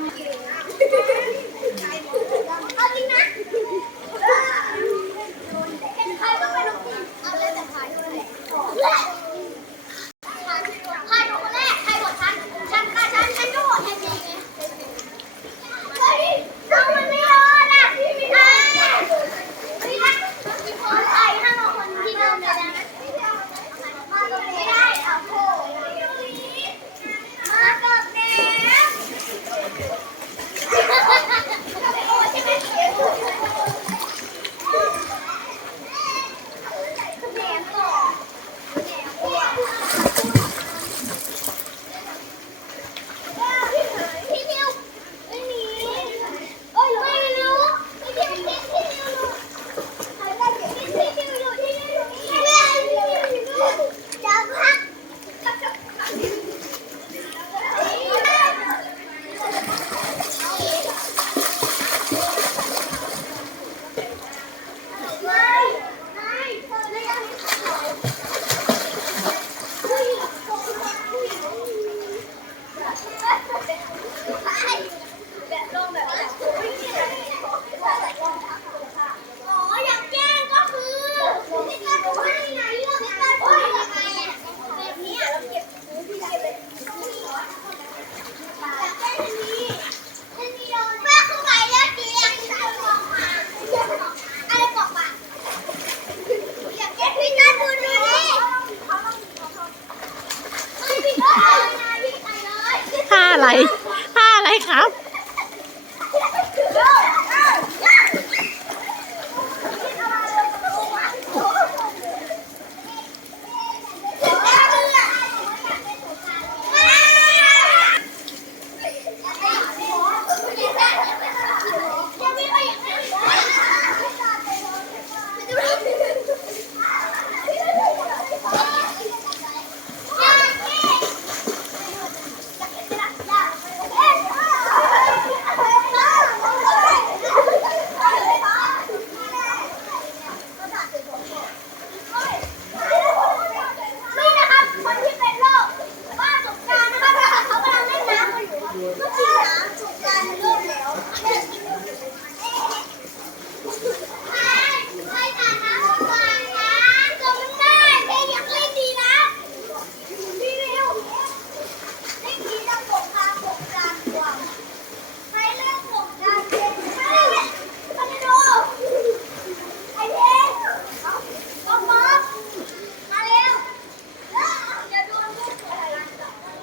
I'm อะไรท่าอะไรครับ Let's